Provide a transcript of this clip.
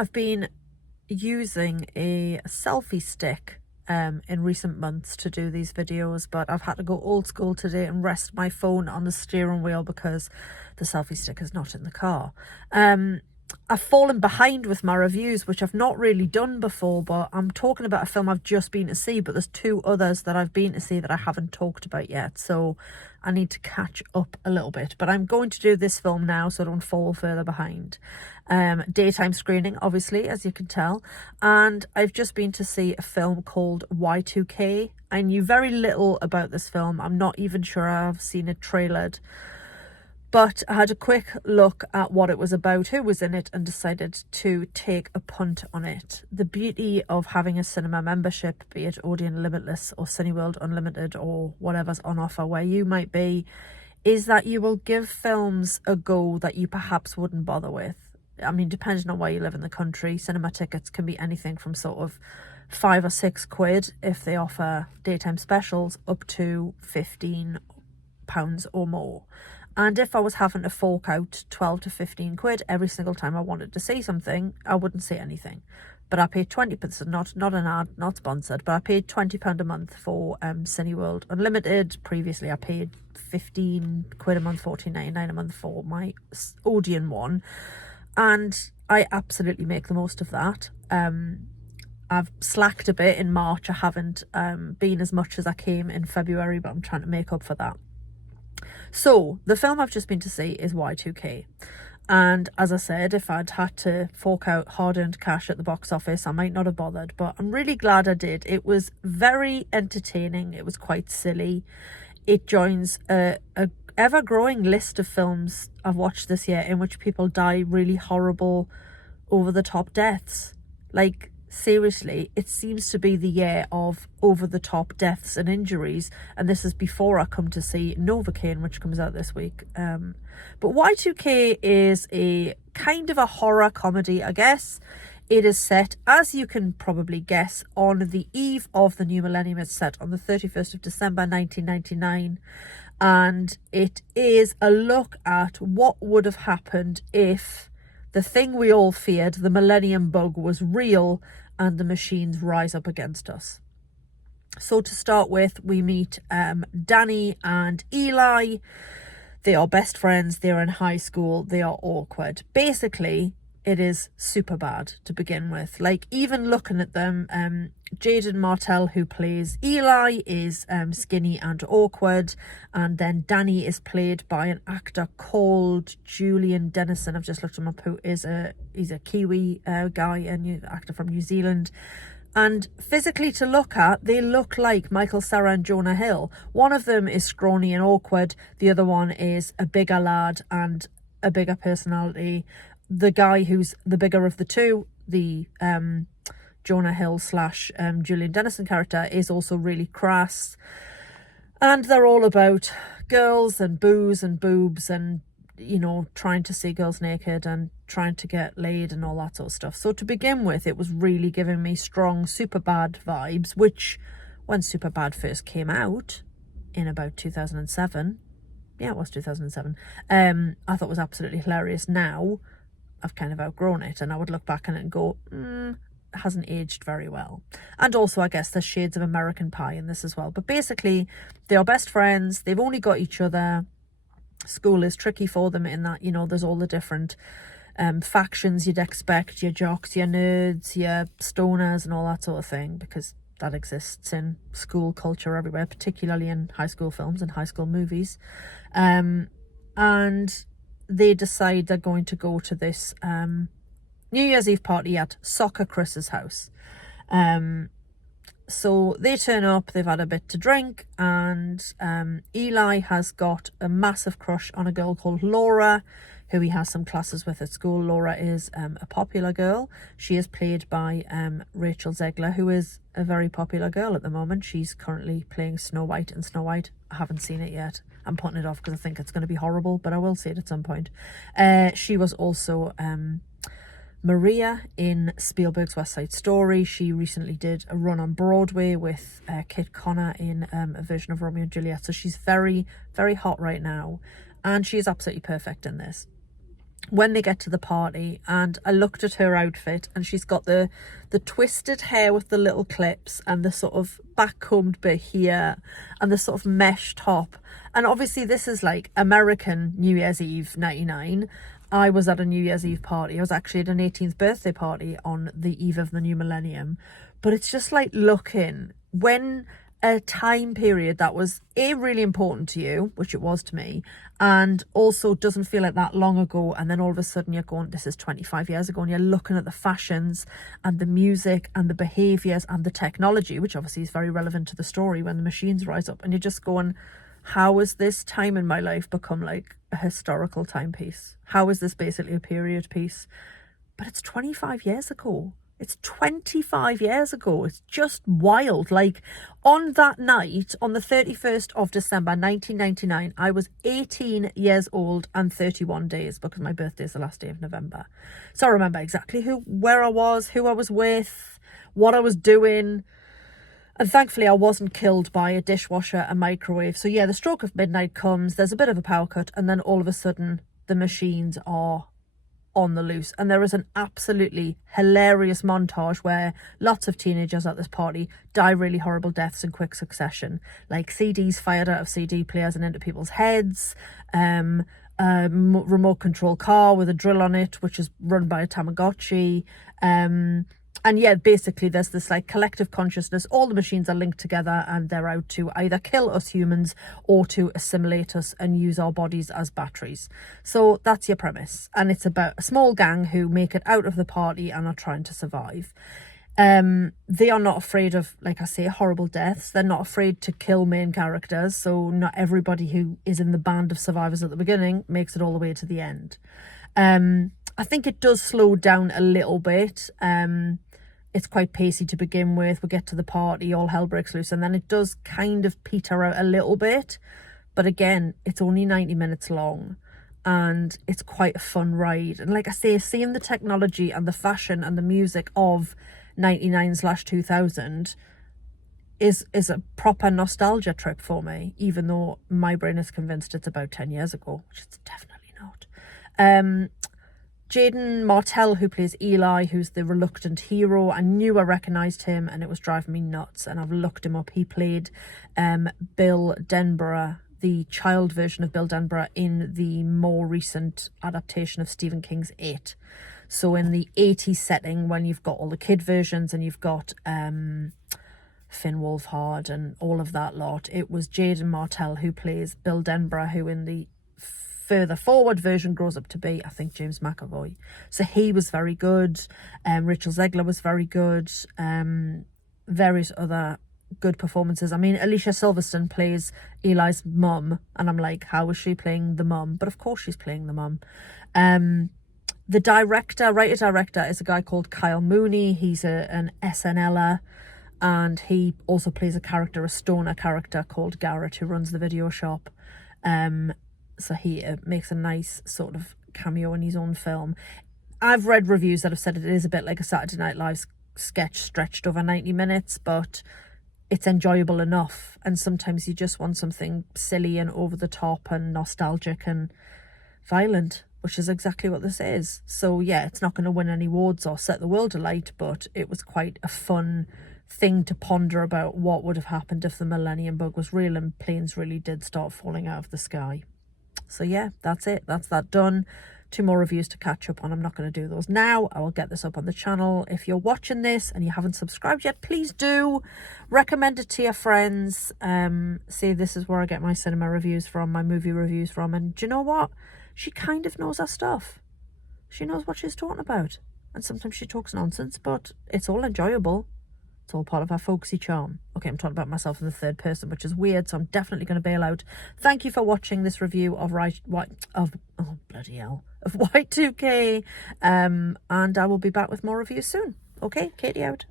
I've been using a selfie stick in recent months to do these videos, but I've had to go old school today and rest my phone on the steering wheel because the selfie stick is not in the car. I've fallen behind with my reviews, which I've not really done before, but I'm talking about a film I've just been to see, but there's 2 others that I've been to see that I haven't talked about yet, so I need to catch up a little bit. But I'm going to do this film now so I don't fall further behind. Daytime screening, obviously, as you can tell, and I've just been to see a film called Y2K. I knew very little about this film. I'm not even sure I've seen it trailered. But I had a quick look at what it was about, who was in it, and decided to take a punt on it. The beauty of having a cinema membership, be it Odeon Limitless or Cineworld Unlimited or whatever's on offer where you might be, is that you will give films a go that you perhaps wouldn't bother with. I mean, depending on where you live in the country, cinema tickets can be anything from sort of £5 or £6 if they offer daytime specials, up to £15 or more. And if I was having to fork out 12 to 15 quid every single time I wanted to see something, I wouldn't see anything. But I paid 20%, not an ad, not sponsored, but I paid £20 a month for Cineworld Unlimited. Previously, I paid 15 quid a month, 14.99 a month for my Odeon one. And I absolutely make the most of that. I've slacked a bit in March. I haven't been as much as I came in February, but I'm trying to make up for that. So the film I've just been to see is Y2K, and as I said, if I'd had to fork out hard-earned cash at the box office, I might not have bothered, but I'm really glad I did. It was very entertaining. It was quite silly. It joins a ever-growing list of films I've watched this year in which people die really horrible, over-the-top deaths. Like, seriously, it seems to be the year of over-the-top deaths and injuries, and this is before I come to see Novocaine, which comes out this week. But Y2K is a kind of a horror comedy, I guess. It is set, as you can probably guess, on the eve of the new millennium. It's set on the 31st of December 1999, and it is a look at what would have happened if the thing we all feared, the millennium bug, was real and the machines rise up against us. So to start with, we meet Danny and Eli. They are best friends. They're in high school. They are awkward. Basically, it is super bad to begin with. Like, even looking at them, Jaden Martell, who plays Eli, is skinny and awkward, and then Danny is played by an actor called Julian Dennison. I've just looked him up. He's a Kiwi guy, a new actor from New Zealand. And physically to look at, they look like Michael Cera and Jonah Hill. One of them is scrawny and awkward. The other one is a bigger lad and a bigger personality. The guy who's the bigger of the two, the Jonah Hill / Julian Dennison character, is also really crass. And they're all about girls and booze and boobs and, you know, trying to see girls naked and trying to get laid and all that sort of stuff. So to begin with, it was really giving me strong Superbad vibes, which when Superbad first came out in about 2007, yeah, it was 2007, I thought was absolutely hilarious. Now I've kind of outgrown it, and I would look back on it and go, it hasn't aged very well. And also, I guess there's shades of American Pie in this as well. But basically, they are best friends. They've only got each other. School is tricky for them in that, you know, there's all the different factions you'd expect, your jocks, your nerds, your stoners and all that sort of thing, because that exists in school culture everywhere, particularly in high school films and high school movies. And they decide they're going to go to this New Year's Eve party at Soccer Chris's house. So they turn up, they've had a bit to drink, and Eli has got a massive crush on a girl called Laura, who he has some classes with at school. Laura is a popular girl. She is played by Rachel Zegler, who is a very popular girl at the moment. She's currently playing Snow White in Snow White. I haven't seen it yet. I'm putting it off because I think it's going to be horrible, but I will see it at some point. She was also Maria in Spielberg's West Side Story. She recently did a run on Broadway with Kit Connor in a version of Romeo and Juliet. So she's very, very hot right now. And she is absolutely perfect in this. when they get to the party, and I looked at her outfit, and she's got the twisted hair with the little clips and the sort of back-combed bit here and the sort of mesh top. And obviously this is like American New Year's Eve 99. I was at a New Year's Eve party. I was actually at an 18th birthday party on the eve of the new millennium. But it's just like looking when a time period that was really important to you, which it was to me, and also doesn't feel like that long ago, and then all of a sudden you're going, this is 25 years ago, and you're looking at the fashions and the music and the behaviors and the technology, which obviously is very relevant to the story when the machines rise up, and you're just going, how has this time in my life become like a historical timepiece? How is this basically a period piece? But it's 25 years ago. It's 25 years ago. It's just wild. Like, on that night, on the 31st of December 1999, I was 18 years old and 31 days, because my birthday is the last day of November. So I remember exactly where I was, who I was with, what I was doing. And thankfully I wasn't killed by a dishwasher, a microwave. So yeah, the stroke of midnight comes, there's a bit of a power cut, and then all of a sudden the machines are on the loose. And there is an absolutely hilarious montage where lots of teenagers at this party die really horrible deaths in quick succession, like CDs fired out of CD players and into people's heads, a remote control car with a drill on it which is run by a Tamagotchi, and yeah, basically there's this like collective consciousness. All the machines are linked together and they're out to either kill us humans or to assimilate us and use our bodies as batteries. So that's your premise. And it's about a small gang who make it out of the party and are trying to survive. They are not afraid of, like I say, horrible deaths. They're not afraid to kill main characters. So not everybody who is in the band of survivors at the beginning makes it all the way to the end. I think it does slow down a little bit. It's quite pacey to begin with. We get to the party, all hell breaks loose, and then it does kind of peter out a little bit. But again, it's only 90 minutes long and it's quite a fun ride. And like I say, seeing the technology and the fashion and the music of 99/2000 is a proper nostalgia trip for me, even though my brain is convinced it's about 10 years ago, which it's definitely not. Jaden Martell, who plays Eli, who's the reluctant hero, I knew I recognised him and it was driving me nuts, and I've looked him up. He played Bill Denborough, the child version of Bill Denborough in the more recent adaptation of Stephen King's It. So in the 80s setting, when you've got all the kid versions and you've got Finn Wolfhard and all of that lot, it was Jaden Martell who plays Bill Denborough, who in the further forward version grows up to be, I think, James McAvoy. So he was very good. Rachel Zegler was very good. Various other good performances. I mean, Alicia Silverstone plays Eli's mum, and I'm like, how is she playing the mum? But of course she's playing the mum. The writer-director is a guy called Kyle Mooney. He's an SNLer, and he also plays a stoner character called Garrett, who runs the video shop. So he makes a nice sort of cameo in his own film. I've read reviews that have said it is a bit like a Saturday Night Live sketch stretched over 90 minutes, but it's enjoyable enough. And sometimes you just want something silly and over the top and nostalgic and violent, which is exactly what this is. So yeah, it's not going to win any awards or set the world alight, but it was quite a fun thing to ponder about what would have happened if the Millennium Bug was real and planes really did start falling out of the sky. So yeah, that's it. That's that done. 2 more reviews to catch up on. I'm not going to do those now. I will get this up on the channel. If you're watching this and you haven't subscribed yet, please do. Recommend it to your friends. Say this is where I get my cinema reviews from, my movie reviews from. And do you know what? She kind of knows her stuff. She knows what she's talking about. And sometimes she talks nonsense, but it's all enjoyable. It's all part of our folksy charm. Okay, I'm talking about myself in the third person, which is weird, so I'm definitely going to bail out. Thank you for watching this review of Y2K. And I will be back with more reviews soon. Okay, Katie out.